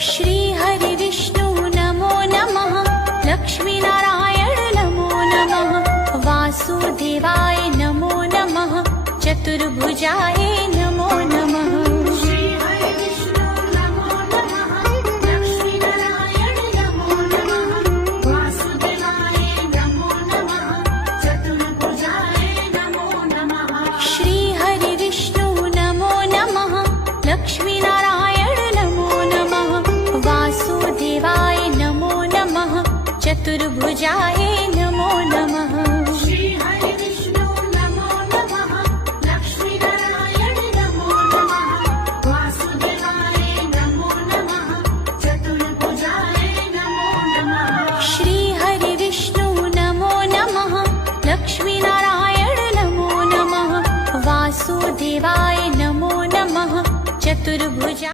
श्री हरि विष्णु नमो नमः। लक्ष्मीनारायण नमो नमः। वासुदेवाय नमो नमः। चतुर्भुजाय नमो नमः। श्री हरि विष्णु नमो नमः। लक्ष्मीनारायण नमो नमः। वासुदेवाय नमो नमः। चतुर्भुजाय नमो नमः। श्री हरि विष्णु नमो नमः। लक्ष्मीनारायण नमो नमः। वासुदेवाय नमो नमः। चतुर्भुजाय नमो नमः। श्री हरि विष्णु नमो नमः। लक्ष्मीनारायण नमो नमः। वासुदेवाय नमो नमः। चतुर्भुजाय नमो नमः। श्री हरि विष्णु नमो नमः। लक्ष्मीनारायण नमो नमः। वासुदेवाय नमो नमः। चतुर्भुजा